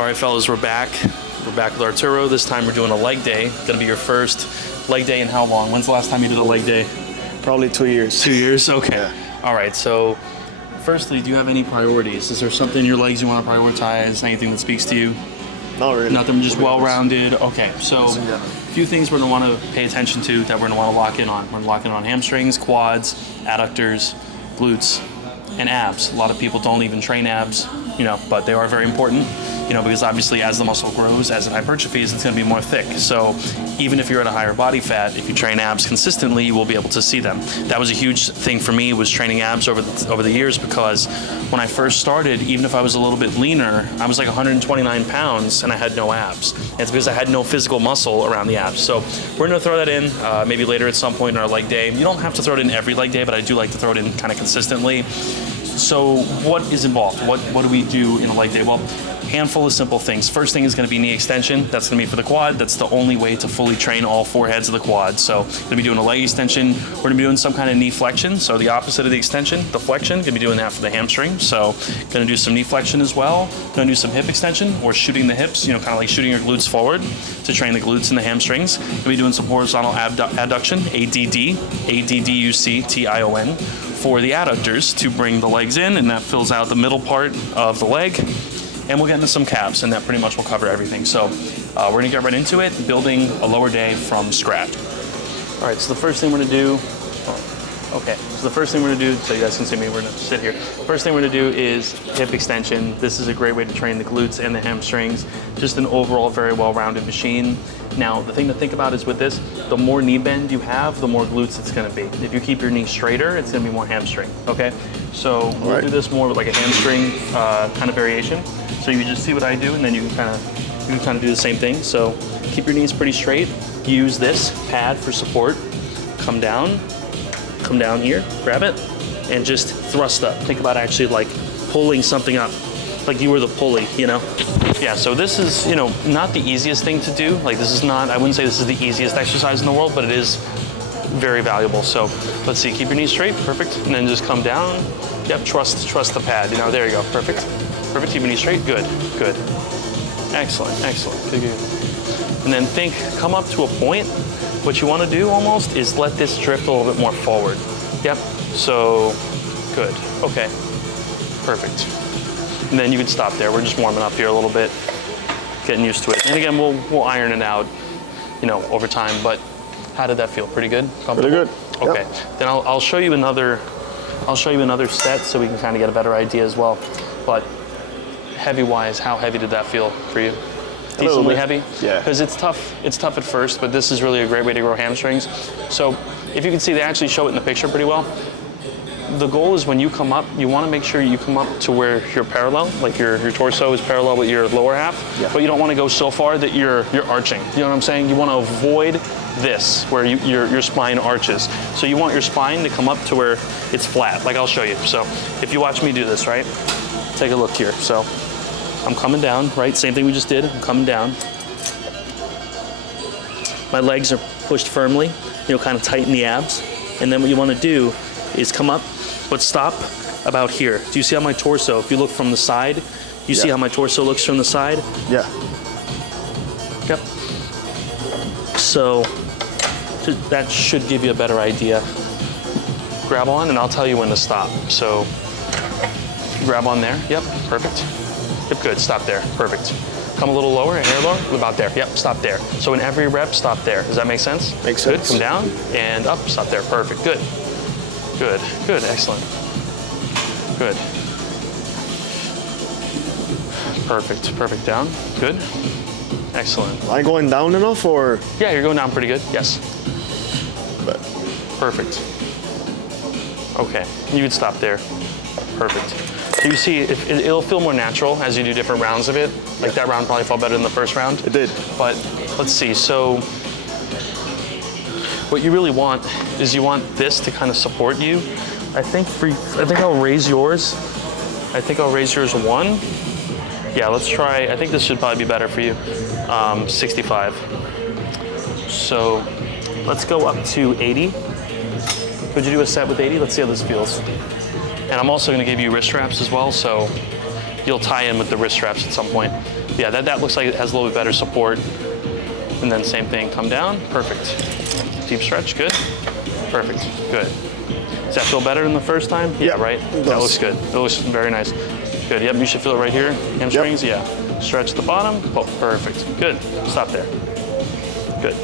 All right, fellas, we're back. We're back with Arturo. This time we're doing a leg day. Gonna be your first leg day in how long? When's the last time you did a leg day? Probably 2 years. 2 years? Okay. Yeah. All right, so firstly, do you have any priorities? Is there something in your legs you want to prioritize? Anything that speaks to you? Not really. Nothing, just well-rounded. Okay, so a few things we're gonna want to pay attention to that we're gonna want to lock in on. We're gonna lock in on hamstrings, quads, adductors, glutes, and abs. A lot of people don't even train abs, you know, but they are very important, you know, because obviously as the muscle grows, as it hypertrophies, it's going to be more thick. So even if you're at a higher body fat, if you train abs consistently, you will be able to see them. That was a huge thing for me, was training abs over the years, because when I first started, even if I was a little bit leaner, I was like 129 pounds and I had no abs. And it's because I had no physical muscle around the abs. So we're going to throw that in maybe later at some point in our leg day. You don't have to throw it in every leg day, but I do like to throw it in kind of consistently. So what is involved? What do we do in a leg day? Well, handful of simple things. First thing is going to be knee extension. That's going to be for the quad. That's the only way to fully train all four heads of the quad. So going to be doing a leg extension. We're going to be doing some kind of knee flexion. So the opposite of the extension, the flexion. Going to be doing that for the hamstring. So going to do some knee flexion as well. Going to do some hip extension, or shooting the hips, you know, kind of like shooting your glutes forward to train the glutes and the hamstrings. Going to be doing some horizontal adduction, ADD, ADDUCTION, for the adductors to bring the legs in, and that fills out the middle part of the leg. And we'll get into some calves, and that pretty much will cover everything. So we're gonna get right into it, building a lower day from scratch. All right, so the first thing we're gonna do, so you guys can see me, we're gonna sit here. First thing we're gonna do is hip extension. This is a great way to train the glutes and the hamstrings. Just an overall very well-rounded machine. Now, the thing to think about is with this, the more knee bend you have, the more glutes it's gonna be. If you keep your knee straighter, it's gonna be more hamstring, okay? So we'll do this more with like a hamstring kind of variation. So you just see what I do, and then you can kind of do the same thing. So keep your knees pretty straight. Use this pad for support. Come down here, grab it, and just thrust up. Think about actually like pulling something up, like you were the pulley, you know? Yeah, so this is, you know, not the easiest thing to do. Like this is not, I wouldn't say this is the easiest exercise in the world, but it is very valuable. So let's see, keep your knees straight, perfect. And then just come down. Yep, trust the pad, you know, there you go, perfect. Perfect, keep your knees straight, good. Excellent, good. And then come up to a point. What you wanna do almost is let this drift a little bit more forward. Yep, so good, okay, perfect. And then you can stop there. We're just warming up here a little bit, getting used to it. And again, we'll iron it out, you know, over time. But how did that feel? Pretty good? Pretty good. Okay. Yep. Then I'll show you another set so we can kind of get a better idea as well. But heavy-wise, how heavy did that feel for you? Decently heavy? Yeah. Because it's tough. It's tough at first, but this is really a great way to grow hamstrings. So if you can see, they actually show it in the picture pretty well. The goal is when you come up, you want to make sure you come up to where you're parallel, like your torso is parallel with your lower half, but you don't want to go so far that you're arching. You know what I'm saying? You want to avoid this, where your spine arches. So you want your spine to come up to where it's flat, like I'll show you. So if you watch me do this, right? Take a look here. So I'm coming down, right? Same thing we just did. I'm coming down. My legs are pushed firmly, you know, kind of tighten the abs. And then what you want to do is come up, but stop about here. Do you see how my torso, if you look from the side, you see how my torso looks from the side? Yeah. Yep. So that should give you a better idea. Grab on, and I'll tell you when to stop. So grab on there. Yep, perfect. Yep, good, stop there, perfect. Come a little lower, a hair lower, about there. Yep, stop there. So in every rep, stop there. Does that make sense? Makes sense. Good, come down and up, stop there, perfect, good. Good, excellent. Good. Perfect, down, good. Excellent. Am I going down enough, or? Yeah, you're going down pretty good, yes. But. Perfect. Okay, you would stop there, perfect. So you see, it'll feel more natural as you do different rounds of it. Like that round probably felt better than the first round. It did. But let's see, so what you really want is you want this to kind of support you. I think I'll raise yours. I think I'll raise yours 1. Yeah, let's try, I think this should probably be better for you. 65. So let's go up to 80. Could you do a set with 80? Let's see how this feels. And I'm also gonna give you wrist straps as well, so you'll tie in with the wrist straps at some point. Yeah, that looks like it has a little bit better support. And then same thing, come down, perfect. Deep stretch, good. Perfect, good. Does that feel better than the first time? Yeah, right? That looks good. It looks very nice. Good, yep, you should feel it right here. Hamstrings, yeah. Stretch the bottom, oh, perfect. Good, stop there. Good.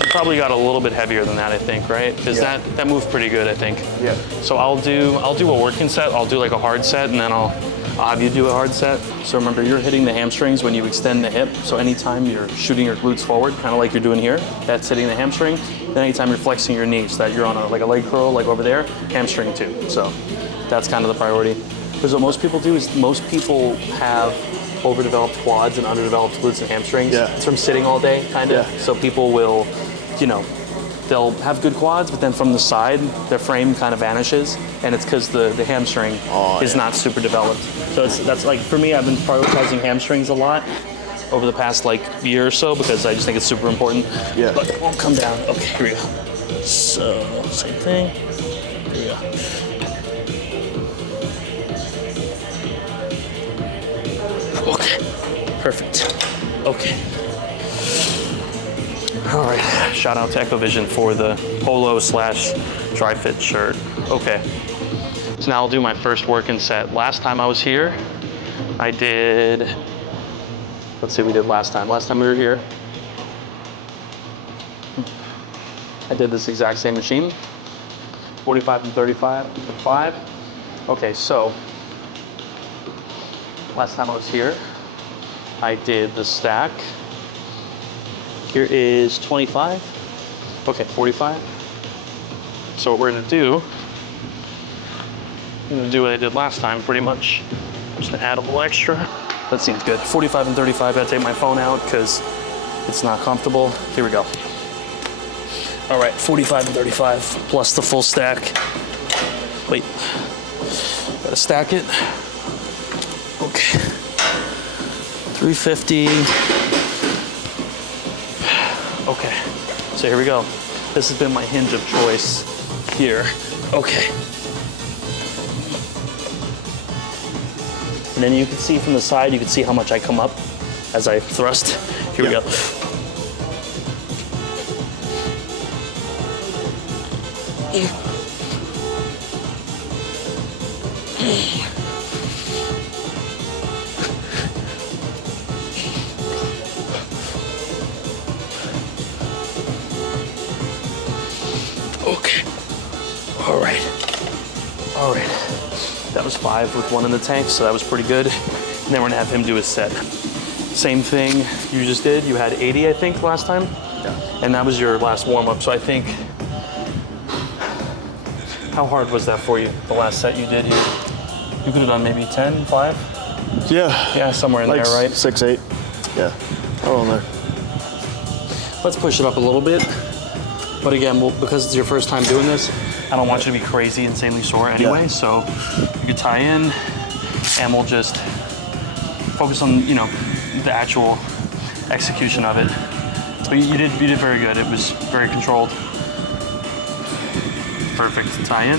You probably got a little bit heavier than that, I think, right? Because that moved pretty good, I think. Yeah. So I'll do a working set. I'll do like a hard set, and then I'll have you do a hard set. So remember, you're hitting the hamstrings when you extend the hip. So anytime you're shooting your glutes forward, kind of like you're doing here, that's hitting the hamstring. Then anytime you're flexing your knees, that you're on like a leg curl, like over there, hamstring too. So that's kind of the priority. Because what most people do is most people have overdeveloped quads and underdeveloped glutes and hamstrings. Yeah. It's from sitting all day, kind of. Yeah. So people will, you know, they'll have good quads, but then from the side, their frame kind of vanishes, and it's because the hamstring is not super developed. So that's like, for me, I've been prioritizing hamstrings a lot over the past like year or so because I just think it's super important. Yeah. But it won't come down. Okay, here we go. So, same thing. Here we go. Okay, perfect. Okay. All right, shout out to EchoVision for the polo / dry fit shirt. Okay, so now I'll do my first working set. Last time I was here, I did, let's see what we did last time. Last time we were here, I did this exact same machine, 45 and 35, 5. Okay, so last time I was here, I did the stack. Here is 25. Okay, 45. So what we're gonna do, I'm gonna do what I did last time, pretty much. I'm just gonna add a little extra. That seems good. 45 and 35, gotta take my phone out because it's not comfortable. Here we go. All right, 45 and 35 plus the full stack. Wait, gotta stack it. Okay, 350. Okay, so here we go. This has been my hinge of choice here. Okay. And then you can see from the side, you can see how much I come up as I thrust. Here we go. Okay. All right. All right. That was 5 with 1 in the tank, so that was pretty good. And then we're gonna have him do his set. Same thing you just did. You had 80, I think, last time. Yeah. And that was your last warm-up. So I think, how hard was that for you, the last set you did here? You could have done maybe 10, 5? Yeah. Yeah, somewhere in Like there, right? 6, 8. Yeah. Around there. Let's push it up a little bit. But again, because it's your first time doing this, I don't want you to be crazy, insanely sore anyway. Yeah. So you could tie in, and we'll just focus on, you know, the actual execution of it. But you did very good. It was very controlled. Perfect. Tie in.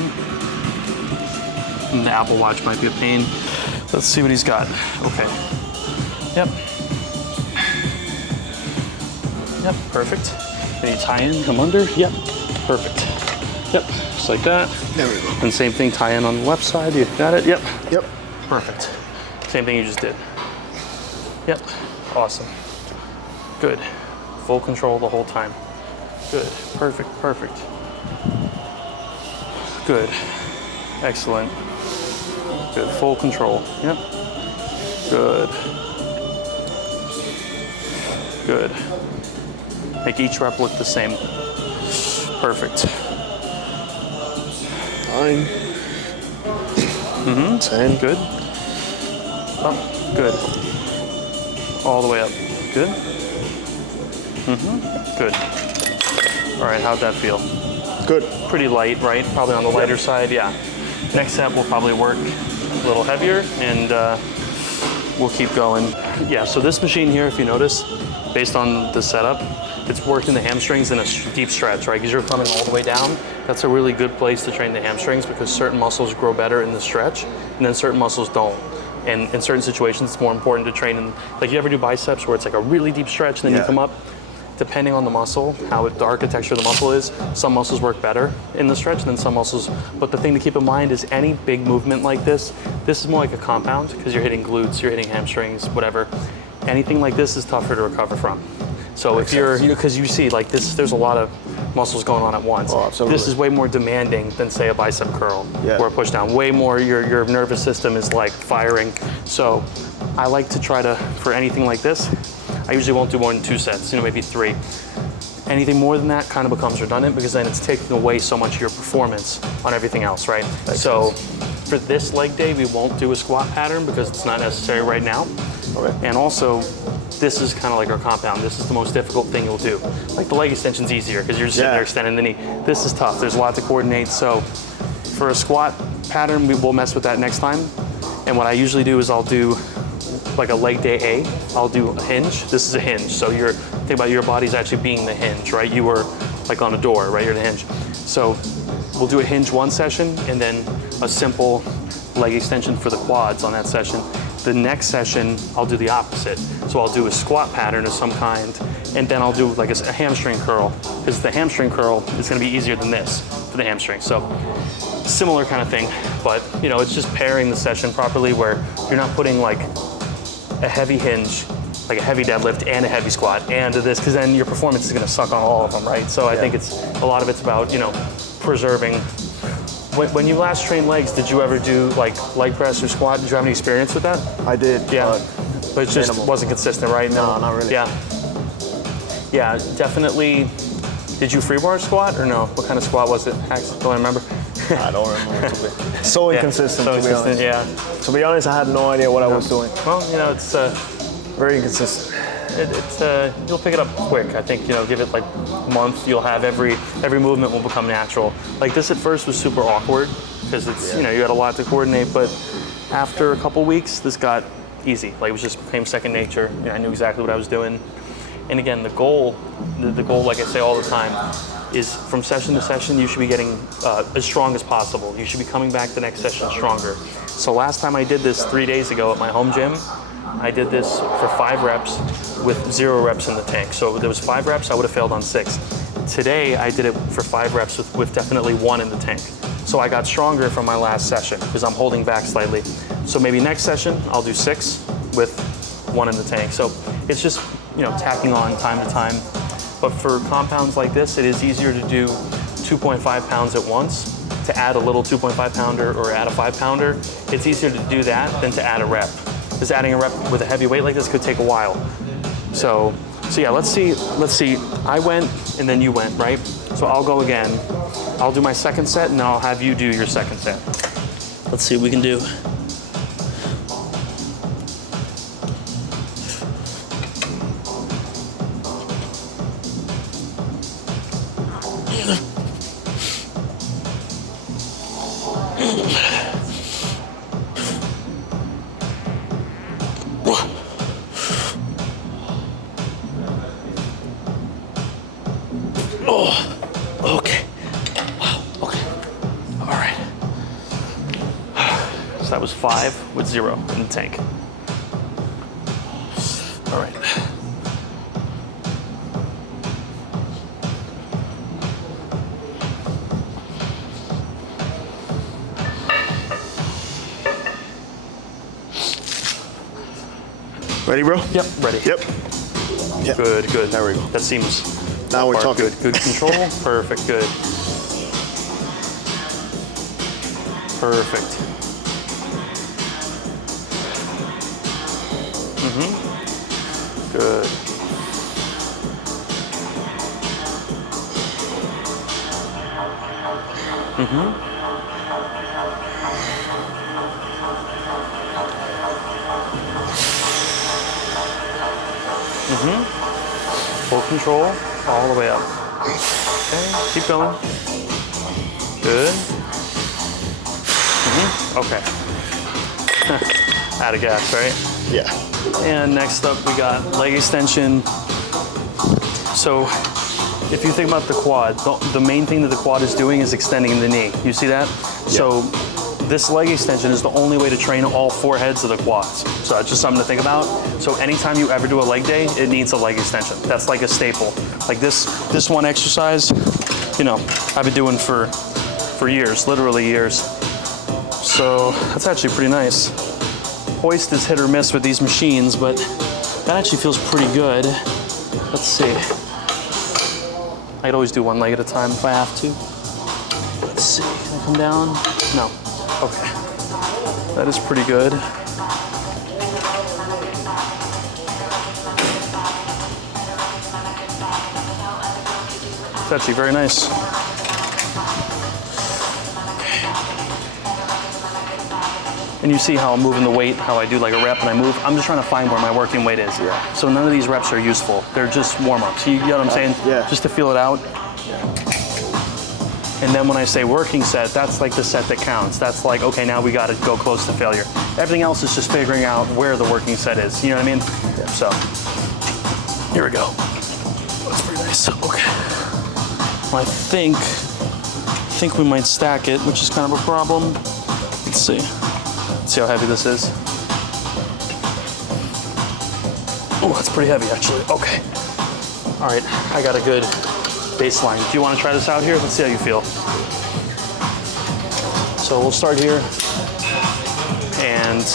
And the Apple Watch might be a pain. Let's see what he's got. Okay. Yep. Yep. Perfect. Then you tie in, come under. Yep. Perfect. Yep. Just like that. There we go. And same thing, tie in on the left side. You got it? Yep. Yep. Perfect. Same thing you just did. Yep. Awesome. Good. Full control the whole time. Good. Perfect. Perfect. Good. Excellent. Good. Full control. Yep. Good. Good. Make each rep look the same. Perfect. 9. 10. Good. Up. Good. All the way up. Good. Good. All right, how'd that feel? Good. Pretty light, right? Probably on the lighter side, yeah. Next set will probably work a little heavier, and we'll keep going. Yeah, so this machine here, if you notice, based on the setup, it's working the hamstrings in a deep stretch, right? Because you're coming all the way down. That's a really good place to train the hamstrings because certain muscles grow better in the stretch and then certain muscles don't. And in certain situations, it's more important to train in, like you ever do biceps where it's like a really deep stretch and then you come up? Depending on the muscle, how the architecture of the muscle is, some muscles work better in the stretch than some muscles. But the thing to keep in mind is any big movement like this is more like a compound because you're hitting glutes, you're hitting hamstrings, whatever. Anything like this is tougher to recover from. So if you're, because you see like this, there's a lot of muscles going on at once. Oh, absolutely. This is way more demanding than say a bicep curl or a push down. Way more, your nervous system is like firing. So I like to try to, for anything like this, I usually won't do more than 2 sets, maybe 3. Anything more than that kind of becomes redundant because then it's taking away so much of your performance on everything else, right? So for this leg day, we won't do a squat pattern because it's not necessary right now. Okay. And also, this is kind of like our compound. This is the most difficult thing you'll do. Like the leg extension's easier because you're just sitting there extending the knee. This is tough. There's a lot to coordinate. So for a squat pattern, we will mess with that next time. And what I usually do is I'll do like a leg day A, I'll do a hinge. This is a hinge. So think about your body's actually being the hinge, right? You were like on a door, right? You're the hinge. So we'll do a hinge 1 session and then a simple leg extension for the quads on that session. The next session, I'll do the opposite. So I'll do a squat pattern of some kind and then I'll do like a hamstring curl because the hamstring curl is gonna be easier than this for the hamstring. So similar kind of thing, but it's just pairing the session properly where you're not putting like a heavy hinge, like a heavy deadlift and a heavy squat and this, because then your performance is gonna suck on all of them, right? So I think a lot of it's about, preserving. When you last trained legs, did you ever do like leg press or squat? Did you have any experience with that? I did. Yeah, but it just wasn't consistent, right? No, not really. Yeah, definitely. Did you free bar squat or no? What kind of squat was it? Don't I remember? I don't remember. So inconsistent, so to be honest. Yeah. To be honest, I had no idea what I was doing. Well, it's very inconsistent. You'll pick it up quick. I think give it like a month. You'll have every movement will become natural. Like this at first was super awkward because it's you had a lot to coordinate. But after a couple weeks, this got easy. Like it was just became second nature. I knew exactly what I was doing. And again, the goal, like I say all the time, is from session to session, you should be getting as strong as possible. You should be coming back the next session stronger. So last time I did this 3 days ago at my home gym, I did this for 5 reps with 0 reps in the tank. So there was 5 reps, I would have failed on 6. Today, I did it for 5 reps with definitely 1 in the tank. So I got stronger from my last session because I'm holding back slightly. So maybe next session, I'll do 6 with 1 in the tank. So it's just, tacking on time to time. But for compounds like this, it is easier to do 2.5 pounds at once, to add a little 2.5 pounder or add a 5 pounder. It's easier to do that than to add a rep. Because adding a rep with a heavy weight like this could take a while. So yeah, let's see. I went and then you went, right? So I'll go again. I'll do my second set and I'll have you do your second set. Let's see what we can do. Oh, okay. Wow, okay. All right. So that was 5 with 0 in the tank. All right. Ready, bro? Yep, ready. Yep. Good. There we go. That seems... Now we're talking. Good control. Perfect. Good. Perfect. Good. Full control all the way up. Okay, keep going. Good. Okay. Out of gas, right? Yeah. And next up we got leg extension. So if you think about the quad, the main thing that the quad is doing is extending the knee. You see that? Yeah. So this leg extension is the only way to train all 4 heads of the quads. So that's just something to think about. So anytime you ever do a leg day, it needs a leg extension. That's like a staple. Like this one exercise, you know, I've been doing for years, literally years. So that's actually pretty nice. Hoist is hit or miss with these machines, but that actually feels pretty good. Let's see. I'd always do one leg at a time if I have to. Let's see, can I come down? No, okay. That is pretty good. It's actually very nice. And you see how I'm moving the weight, how I do like a rep and I move. I'm just trying to find where my working weight is. Yeah. So none of these reps are useful. They're just warm-ups. You know what I'm saying? Yeah. Just to feel it out. Yeah. And then when I say working set, that's like the set that counts. That's like, okay, now we got to go close to failure. Everything else is just figuring out where the working set is. You know what I mean? Yeah. So here we go. That's pretty nice. Okay. Well, I think we might stack it, which is kind of a problem. Let's see. Let's see how heavy this is. Oh, that's pretty heavy actually. Okay. All right, I got a good baseline. Do you want to try this out here? Let's see how you feel. So we'll start here. And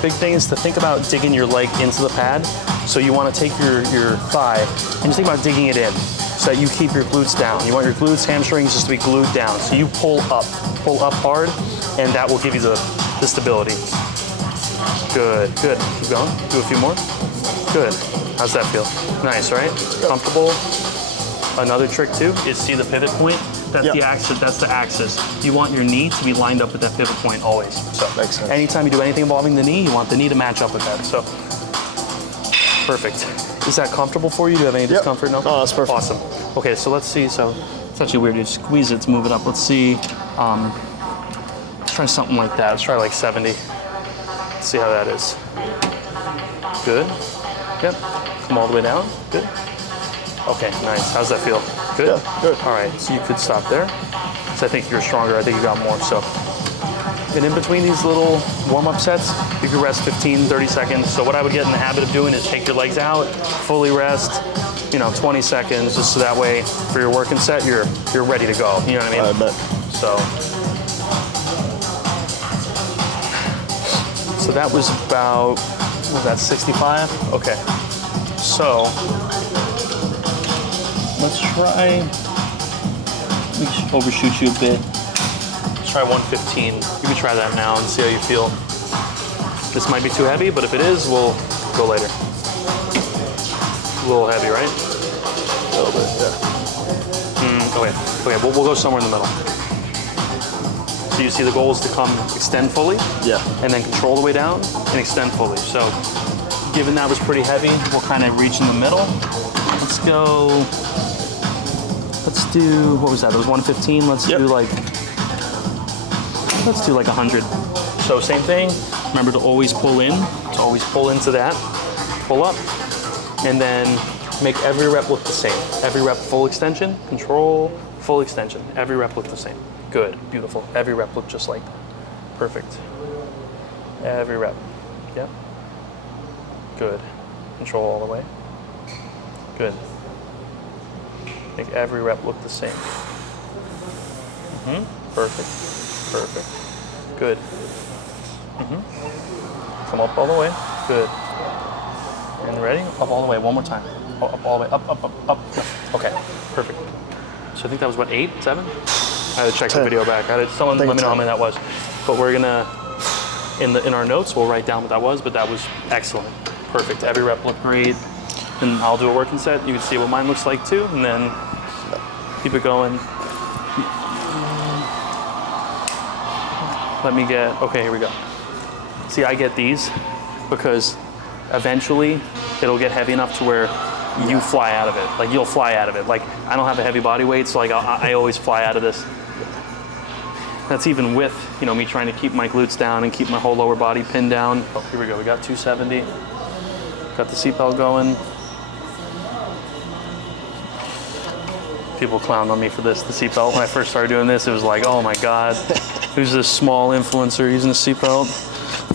big thing is to think about digging your leg into the pad. So you want to take your thigh and just think about digging it in so that you keep your glutes down. You want your glutes, hamstrings just to be glued down. So you pull up hard, and that will give you the stability. Good, good. Keep going. Do a few more. Good. How's that feel? Nice, right? Comfortable. Another trick too is see the pivot point. That's the axis. That's the axis. You want your knee to be lined up with that pivot point always. So makes sense. Anytime you do anything involving the knee, you want the knee to match up with that. So perfect. Is that comfortable for you? Do you have any discomfort? No? Oh, that's perfect. Awesome. Okay, so let's see. So it's actually weird. You squeeze it to move it up. Let's see. Let's try something like that. Let's try like 70. Let's see how that is. Good. Yep. Come all the way down. Good. Okay, nice. How's that feel? Good? Yeah, good. All right, so you could stop there. So I think you're stronger. I think you got more. So, and in between these little warm-up sets, you can rest 15, 30 seconds. So what I would get in the habit of doing is take your legs out, fully rest, 20 seconds, just so that way for your working set, you're ready to go. You know what I mean? I bet. So that was about, what was that, 65? Okay. So let's try, we should overshoot you a bit. Let's try 115. You can try that now and see how you feel. This might be too heavy, but if it is, we'll go later. A little heavy, right? A little bit, yeah. Okay, we'll go somewhere in the middle. So you see the goal is to come extend fully, and then control the way down and extend fully. So given that was pretty heavy, we'll kind of reach in the middle. Let's do, what was that? It was 115. Let's do like 100. So same thing. Remember to always pull in, to always pull into that, pull up, and then make every rep look the same. Every rep full extension, control, full extension. Every rep look the same. Good, beautiful. Every rep look just like that. Perfect. Every rep. Yep. Good. Control all the way. Good. Make every rep look the same. Perfect. Perfect. Good. Come up all the way. Good. And ready? Up all the way. One more time. Oh, up all the way. Up, up, up, up. Okay. Perfect. So I think that was what, 8, 7? I had to check 10. the video back. Someone let me know 10. how many that was. But we're gonna, in our notes, we'll write down what that was. But that was excellent. Perfect. Every rep looked great. And I'll do a working set. You can see what mine looks like too, and then keep it going. Let me get, okay, here we go. See, I get these because eventually it'll get heavy enough to where you fly out of it. Like you'll fly out of it. Like I don't have a heavy body weight, so like I always fly out of this. That's even with, me trying to keep my glutes down and keep my whole lower body pinned down. Oh, here we go. We got 270. Got the seatbelt going. People clowned on me for this, the seatbelt. When I first started doing this, it was like, oh my God, who's this small influencer using a seatbelt?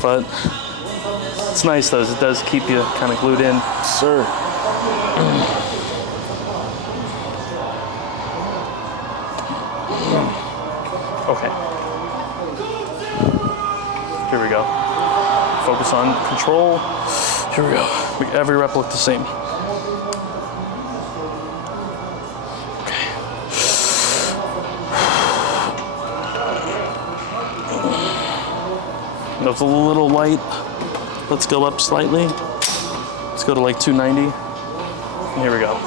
But it's nice though, it does keep you kind of glued in. Sir. Okay. Here we go. Focus on control. Here we go. Make every rep look the same. Okay. That was a little light. Let's go up slightly. Let's go to like 290. And here we go.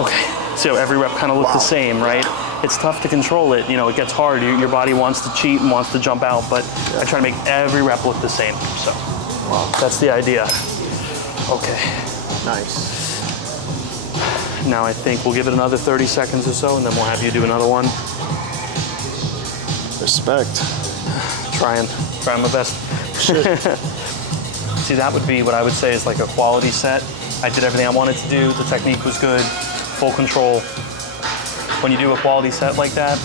Okay, so every rep kind of looked the same, right? It's tough to control it. You know, it gets hard. Your body wants to cheat and wants to jump out, but I try to make every rep look the same. So that's the idea. Okay. Nice. Now I think we'll give it another 30 seconds or so, and then we'll have you do another one. Respect. Trying my best. See, that would be what I would say is like a quality set. I did everything I wanted to do. The technique was good, full control. When you do a quality set like that,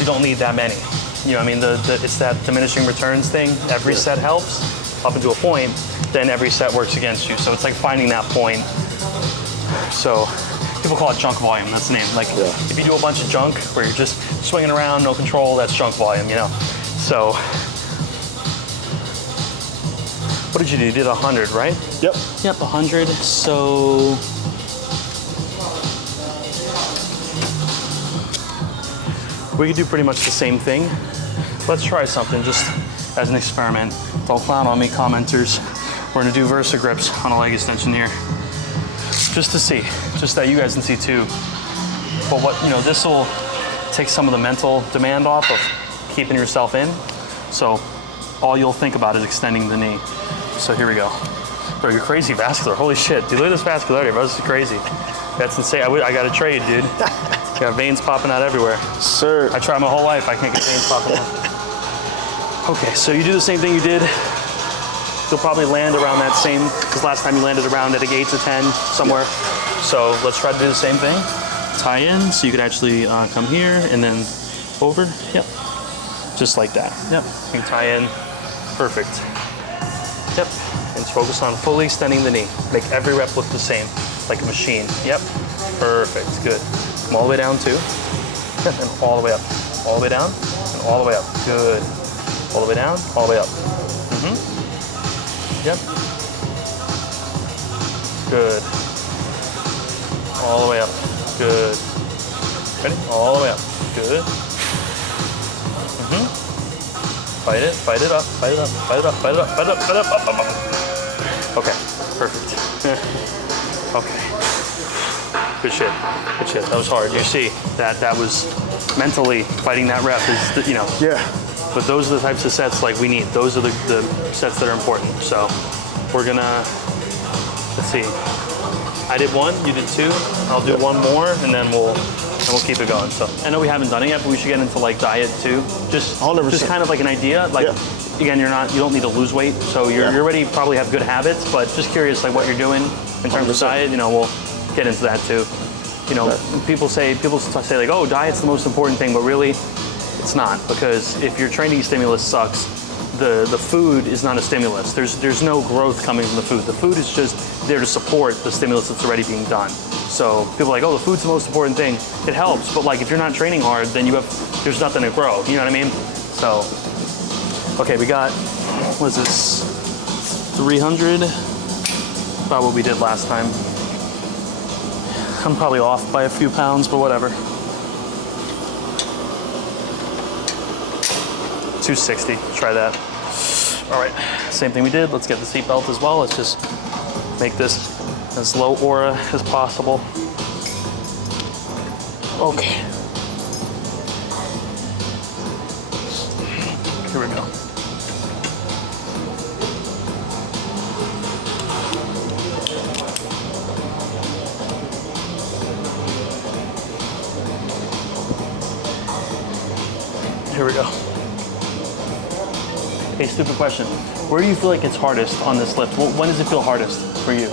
you don't need that many. You know, I mean, it's that diminishing returns thing. Every set helps up until a point, then every set works against you. So it's like finding that point. So people call it junk volume, that's the name. Like if you do a bunch of junk where you're just swinging around, no control, that's junk volume, you know? So, what did you do? You did 100, right? Yep. Yep, 100. So, we could do pretty much the same thing. Let's try something just as an experiment. Don't clown on me, commenters. We're gonna do Versa grips on a leg extension here. Just to see, just that you guys can see too. But what, you know, this will take some of the mental demand off of keeping yourself in. So all you'll think about is extending the knee. So here we go. Bro, you're crazy vascular. Holy shit, dude, look at this vascularity, bro. This is crazy. That's insane. I got a trade, dude. You got veins popping out everywhere. Sir. I tried my whole life. I can't get veins popping out. Okay, so you do the same thing you did. You'll probably land around that same, because last time you landed around at a 8 to 10 somewhere. So let's try to do the same thing. Tie in, so you could actually come here and then over. Yep. Just like that. Yep. You can tie in. Perfect. Yep. And focus on fully extending the knee. Make every rep look the same, like a machine. Yep. Perfect. Good. Come all the way down too. Yep. And all the way up. All the way down and all the way up. Good. All the way down, all the way up. Yep. Good. All the way up. Good. Ready? All the way up. Good. Fight it up, fight it up, fight it up, fight it up, fight it up, fight it up, up. Okay, perfect. Okay. Good shit. Good shit. That was hard. You see that was mentally fighting that rep is, you know. Yeah. But those are the types of sets like we need. Those are the sets that are important. So we're gonna, let's see. I did one, you did two. I'll do one more, and then we'll keep it going. So I know we haven't done it yet, but we should get into like diet too. Just 100%. kind of like an idea. Like again, you don't need to lose weight, so you're already probably have good habits. But just curious, like what you're doing in terms 100%. Of diet. You know, we'll get into that too. You know, people say like, oh, diet's the most important thing, but really, it's not, because if your training stimulus sucks, the food is not a stimulus. There's no growth coming from the food. The food is just there to support the stimulus that's already being done. So people are like, oh, the food's the most important thing. It helps, but like if you're not training hard, then there's nothing to grow. You know what I mean? So, okay, we got, what is this? 300, about what we did last time. I'm probably off by a few pounds, but whatever. 260, try that. All right, same thing we did. Let's get the seatbelt as well. Let's just make this as low aura as possible. Okay. Here we go. Here we go. Hey, stupid question. Where do you feel like it's hardest on this lift? When does it feel hardest for you?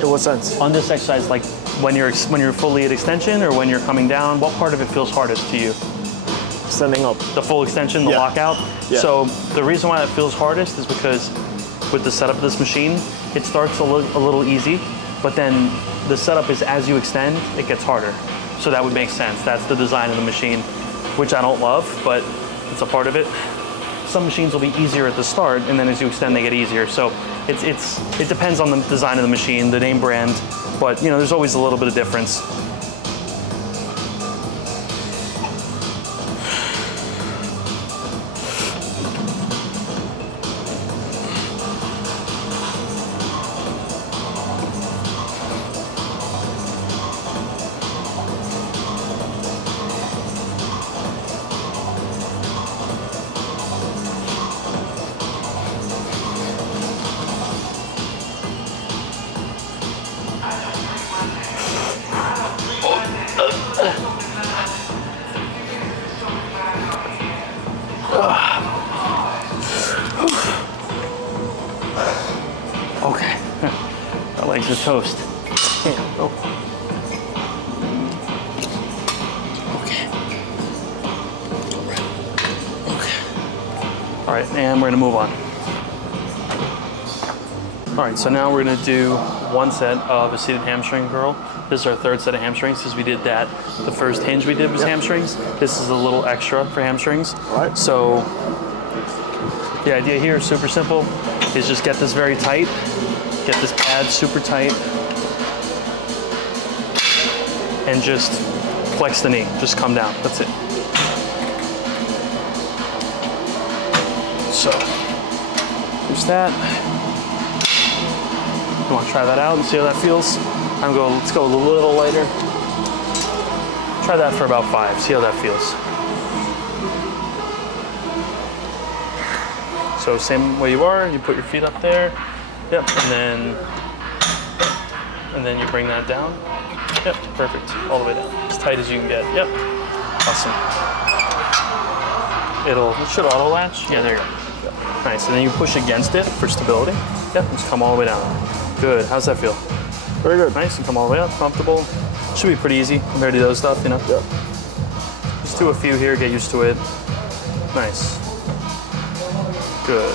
In what sense? On this exercise, like when you're fully at extension or when you're coming down, what part of it feels hardest to you? Standing up. The full extension, the Yeah. lockout? Yeah. So the reason why it feels hardest is because with the setup of this machine, it starts a little easy, but then the setup is as you extend, it gets harder. So that would make sense. That's the design of the machine, which I don't love, but it's a part of it. Some machines will be easier at the start, and then as you extend, they get easier. So it depends on the design of the machine, the name brand, but you know, there's always a little bit of difference. Okay, my legs are toast. Yeah. Oh. Okay. Okay. All right, and we're gonna move on. All right, so now we're gonna do one set of a seated hamstring curl. This is our third set of hamstrings because we did that. The first hinge we did was hamstrings. This is a little extra for hamstrings. All right. So the idea here is super simple, is just get this very tight, get this pad super tight, and just flex the knee, just come down, that's it. So, there's that. You wanna try that out and see how that feels? Let's go a little lighter. Try that for about 5, see how that feels. So same way you are, you put your feet up there, yep, and then you bring that down. Yep, perfect, all the way down, as tight as you can get, yep, awesome. It should auto latch, yeah, there you go. Nice, and then you push against it for stability. Yep, just come all the way down. Good, how's that feel? Very good. Nice, and come all the way up, comfortable. Should be pretty easy compared to those stuff, you know? Yep. Just do a few here, get used to it. Nice. Good.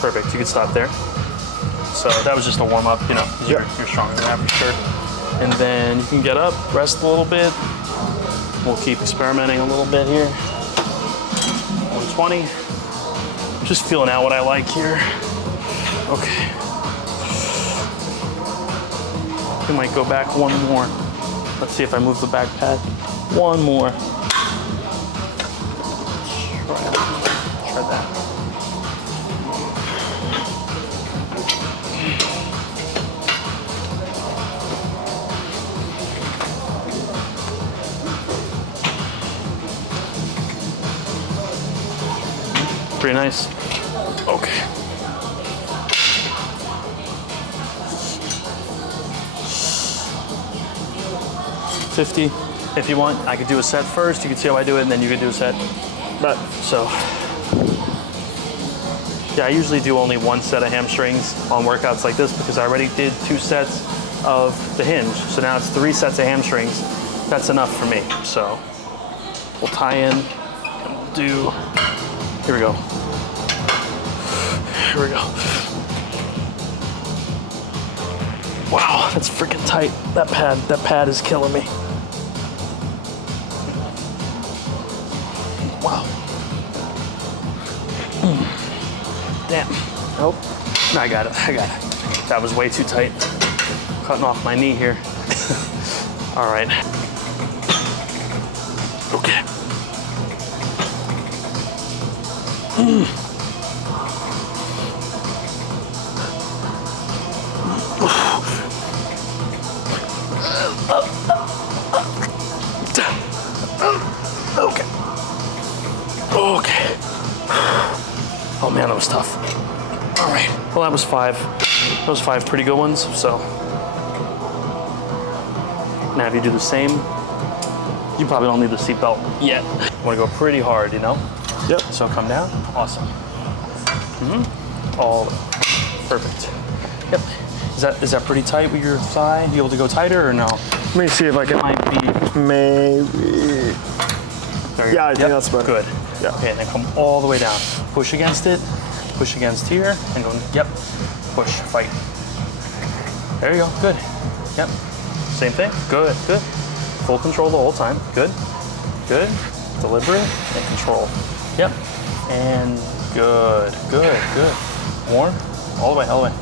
Perfect, you can stop there. So that was just a warm up, you know, 'cause you're stronger than that for sure. And then you can get up, rest a little bit. We'll keep experimenting a little bit here. 120. Just feeling out what I like here. Okay. We might go back one more. Let's see if I move the back pad. One more. Try that. Pretty nice. Okay. $50. If you want, I could do a set first. You can see how I do it, and then you could do a set. But so, yeah, I usually do only one set of hamstrings on workouts like this because I already did 2 sets of the hinge. So now it's 3 sets of hamstrings. That's enough for me. So we'll tie in and we'll do, here we go. Here we go. Wow, that's freaking tight. That pad is killing me. Wow. Damn. Nope. No, I got it. That was way too tight. Cutting off my knee here. All right. Okay. Okay. Okay. Oh man, that was tough. All right. Well, that was 5. Those 5 pretty good ones. So now if you do the same You probably don't need the seatbelt yet. You want to go pretty hard, you know? Yep. So come down. Awesome. All perfect. Yep. Is that pretty tight with your thigh? You able to go tighter or no? Let me see if I can. Might be. Maybe. Yeah, I think that's better. Good. Yeah. Okay, and then come all the way down. Push against it. Push against here. And go. Yep. Push. Fight. There you go. Good. Yep. Same thing. Good. Good. Full control the whole time. Good. Good. Deliberate and control. Yep. And good. Good. Good. More. All the way. All the way.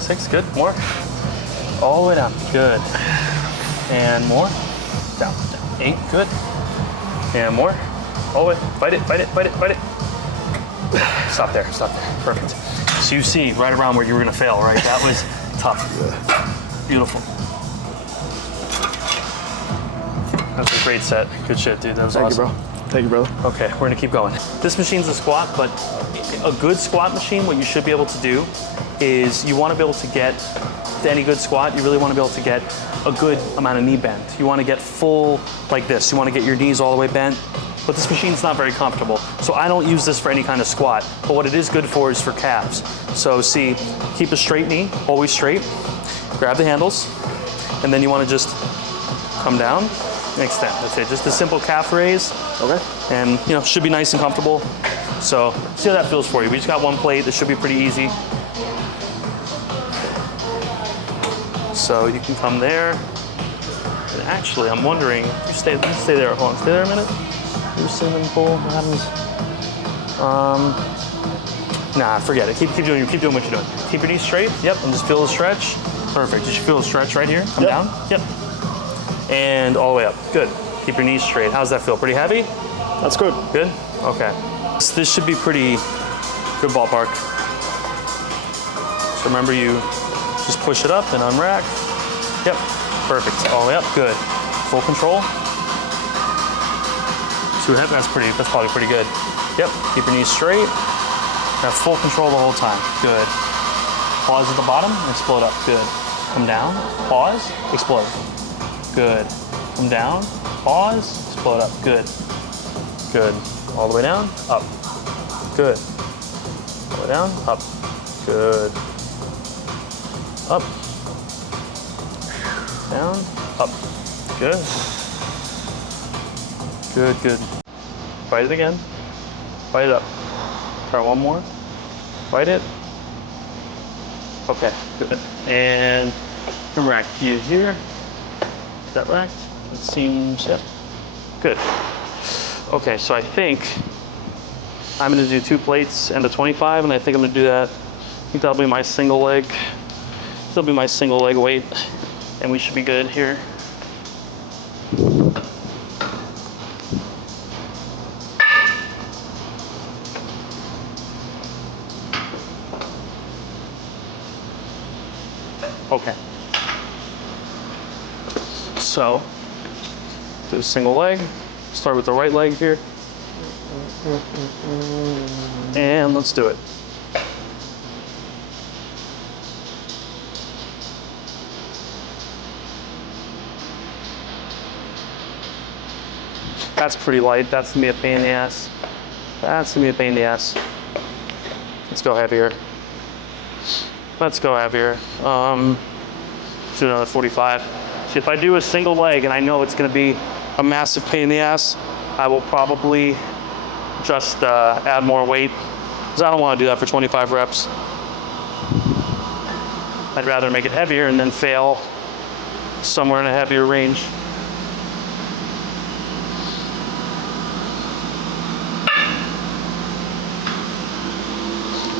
6. Good. More. All the way down. Good. And more. Down. Down. 8. Good. And more. All the way. Fight it. Fight it. Fight it. Fight it. Stop there. Stop there. Perfect. So you see right around where you were going to fail, right? That was tough. Beautiful. That's a great set. Good shit, dude. That was awesome. Thank you, bro. Thank you, brother. Okay, we're gonna keep going. This machine's a squat, but a good squat machine, what you should be able to do is you wanna be able to get, to any good squat, you really wanna be able to get a good amount of knee bend. You wanna get full like this. You wanna get your knees all the way bent, but this machine's not very comfortable. So I don't use this for any kind of squat, but what it is good for is for calves. So see, keep a straight knee, always straight. Grab the handles, and then you wanna just come down and extend. That's it, just a simple calf raise. Okay. And you know, should be nice and comfortable. So see how that feels for you. We just got one plate, this should be pretty easy. So you can come there. And actually, I'm wondering, you stay there, hold on, stay there a minute. You cinnamon pull, what happens? Nah, forget it. Keep doing what you're doing. Keep your knees straight, yep, and just feel the stretch. Perfect, you should feel the stretch right here. Come down, yep. And all the way up, good. Keep your knees straight. How's that feel, pretty heavy? That's good. Good, okay. So this should be pretty good ballpark. So remember you just push it up and unrack. Yep, perfect, all the way up, good. Full control. Too heavy, that's probably pretty good. Yep, keep your knees straight. Have full control the whole time, good. Pause at the bottom, explode up, good. Come down, pause, explode. Good. Come down, pause, explode up, good. Good. All the way down, up. Good. All the way down, up. Good. Up. Down, up. Good. Good, good. Fight it again. Fight it up. Try one more. Fight it. Okay, good. And rack you here. Is that racked? It seems, yeah. Good. Okay, so I think I'm gonna do 2 plates and a 25, and I think I'm gonna do that. I think that'll be my single leg. That'll be my single leg weight, and we should be good here. Okay. So, do a single leg. Start with the right leg here. And let's do it. That's pretty light. That's gonna be a pain in the ass. That's gonna be a pain in the ass. Let's go heavier. Let's go heavier. Let's do another 45. So if I do a single leg and I know it's gonna be a massive pain in the ass, I will probably just add more weight, because I don't wanna do that for 25 reps. I'd rather make it heavier and then fail somewhere in a heavier range.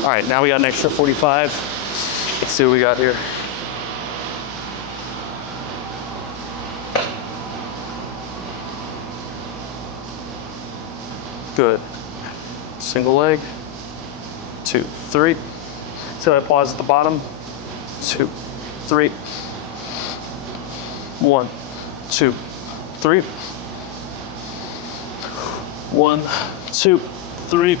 All right, now we got an extra 45. Let's see what we got here. Good. Single leg. 2, 3. So I pause at the bottom. 2, 3. 1, 2, 3. 1, 2, 3.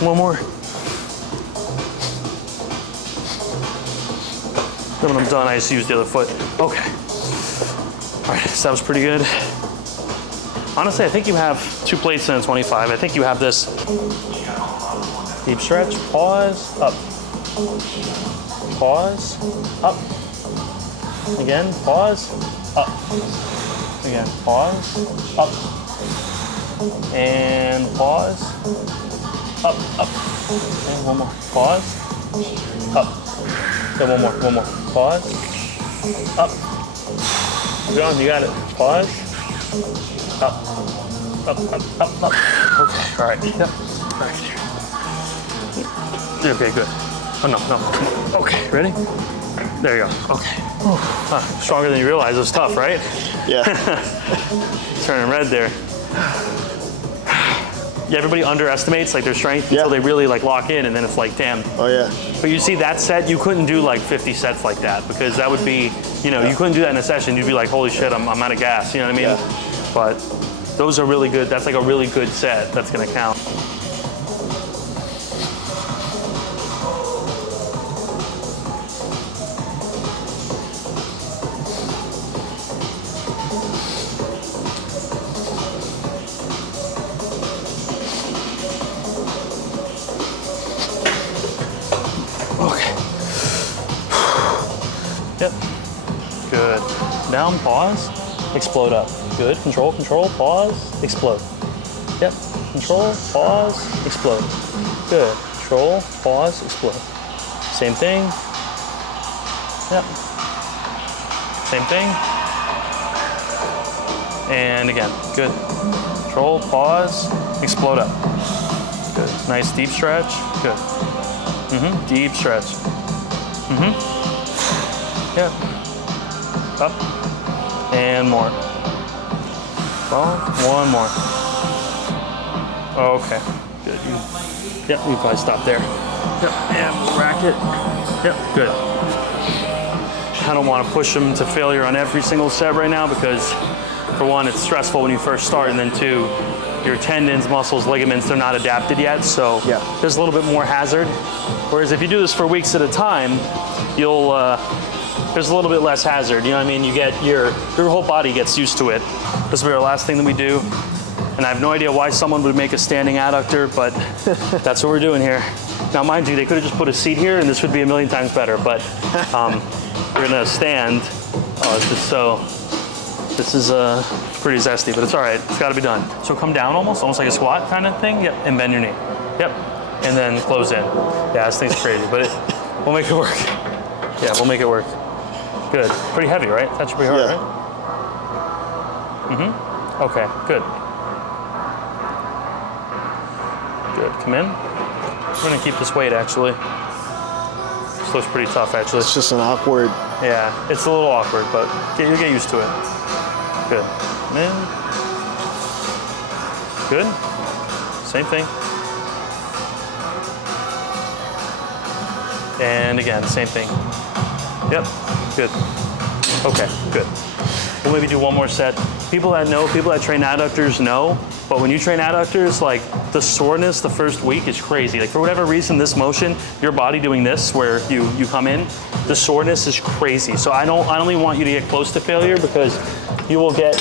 One more. Then when I'm done, I just use the other foot. Okay. All right, so that was pretty good. Honestly, I think you have 2 plates and a 25. I think you have this. Deep stretch, pause, up. Pause, up. Again, pause, up. Again, pause, up. And pause, up, up. And one more, pause, up. Then one more, pause, up. John, you got it. Pause, up, up, up, up, up. Okay, all right, yep. All right. Okay, good. Oh, no, no. Okay, ready? There you go. Okay. Stronger than you realize. It was tough, right? Yeah. Turning red there. Yeah, everybody underestimates like their strength until they really like lock in, and then it's like, damn. Oh yeah. But you see that set, you couldn't do like 50 sets like that, because that would be, you know, you couldn't do that in a session. You'd be like, holy shit, I'm out of gas. You know what I mean? Yeah. But those are really good. That's like a really good set. That's gonna count. Yep. Good. Down, pause, explode up. Good. Control, control, pause, explode. Yep. Control, pause, explode. Good. Control, pause, explode. Same thing. Yep. Same thing. And again. Good. Control, pause, explode up. Good. Nice deep stretch. Good. Deep stretch. Yep. Up. And more. Well, one more. Okay. Good. Yep, you probably stop there. Yep. And we'll rack it. Yep. Good. I don't want to push them to failure on every single set right now, because for one, it's stressful when you first start, and then two, your tendons, muscles, ligaments, they're not adapted yet, so there's a little bit more hazard. Whereas if you do this for weeks at a time, you'll there's a little bit less hazard. You know what I mean? You get your whole body gets used to it. This will be our last thing that we do, and I have no idea why someone would make a standing adductor, but that's what we're doing here. Now, mind you, they could have just put a seat here, and this would be a million times better. But we're gonna stand. Oh, it's just so. This is pretty zesty, but it's all right. It's got to be done. So come down almost like a squat kind of thing. Yep, and bend your knee. Yep, and then close in. Yeah, this thing's crazy, but we'll make it work. Yeah, we'll make it work. Good. Pretty heavy, right? That's pretty hard, right? Okay, good. Good. Come in. We're gonna keep this weight actually. This looks pretty tough actually. It's just an awkward. Yeah, it's a little awkward, but you'll get used to it. Good. Come in. Good. Same thing. And again, same thing. Yep. Good. Okay, good. We'll maybe do one more set. People that train adductors know, but when you train adductors, like the soreness the first week is crazy. Like for whatever reason, this motion, your body doing this, where you come in, the soreness is crazy. So I don't even want you to get close to failure, because you will get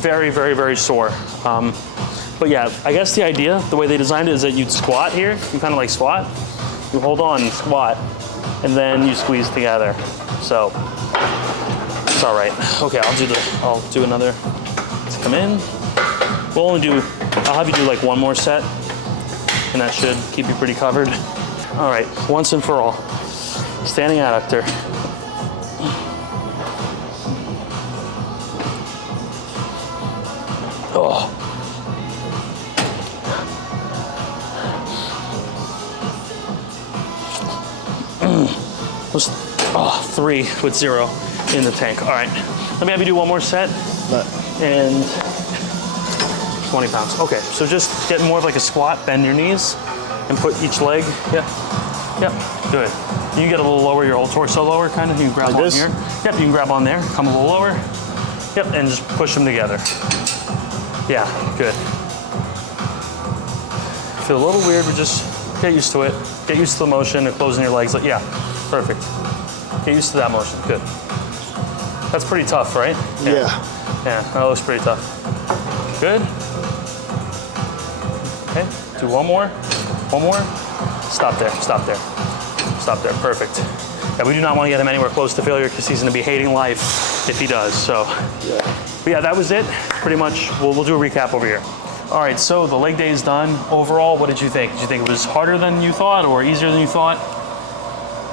very, very, very sore. But yeah, I guess the idea, the way they designed it, is that you'd squat here. You kind of like squat. You hold on, you squat, and then you squeeze together. So it's all right. Okay, I'll do another. Let's come in. I'll have you do like one more set, and that should keep you pretty covered. All right, once and for all, standing adductor. Oh. Was 3 with 0 in the tank. All right, let me have you do one more set. And 20 pounds. Okay, so just get more of like a squat, bend your knees, and put each leg. Yep, good. You can get a little lower, your whole torso lower, kind of. You can grab like on this? here. Yep, you can grab on there, come a little lower. Yep, and just push them together. Yeah, good. feel a little weird, but just get used to it. Get used to the motion of closing your legs. Like, yeah, perfect. Get used to that motion, good. That's pretty tough, right? Yeah. Yeah, that looks pretty tough. Good. Okay, do one more. One more. Stop there, stop there. Stop there, perfect. Yeah, we do not want to get him anywhere close to failure because he's going to be hating life if he does, so. Yeah. But yeah, that was it. Pretty much, we'll do a recap over here. All right, so the leg day is done. Overall, what did you think? Did you think it was harder than you thought or easier than you thought?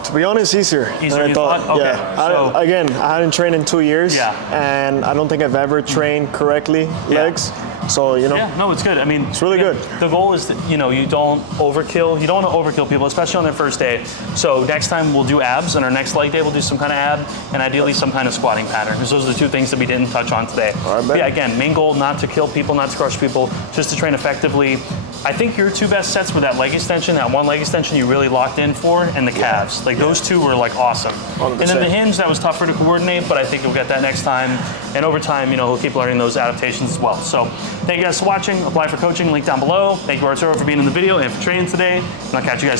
To be honest, easier Easier than than I you thought. thought? Okay, Yeah. so- Again, I hadn't trained in 2 years. Yeah. And I don't think I've ever trained correctly legs. So, you know. Yeah, no, it's good. I mean, it's really good. The goal is that, you know, you don't overkill. You don't want to overkill people, especially on their first day. So next time we'll do abs, and our next leg day we'll do some kind of ab, and ideally some kind of squatting pattern, because those are the two things that we didn't touch on today. All right, But yeah, again, main goal, not to kill people, not to crush people, just to train effectively. I think your two best sets were that leg extension, that one leg extension you really locked in for, and the calves. Like those two were like awesome. 100%. And then the hinge, that was tougher to coordinate, but I think we'll get that next time. And over time, you know, we'll keep learning those adaptations as well. So thank you guys for watching. Apply for coaching, link down below. Thank you, Arturo, for being in the video and for training today. And I'll catch you guys soon.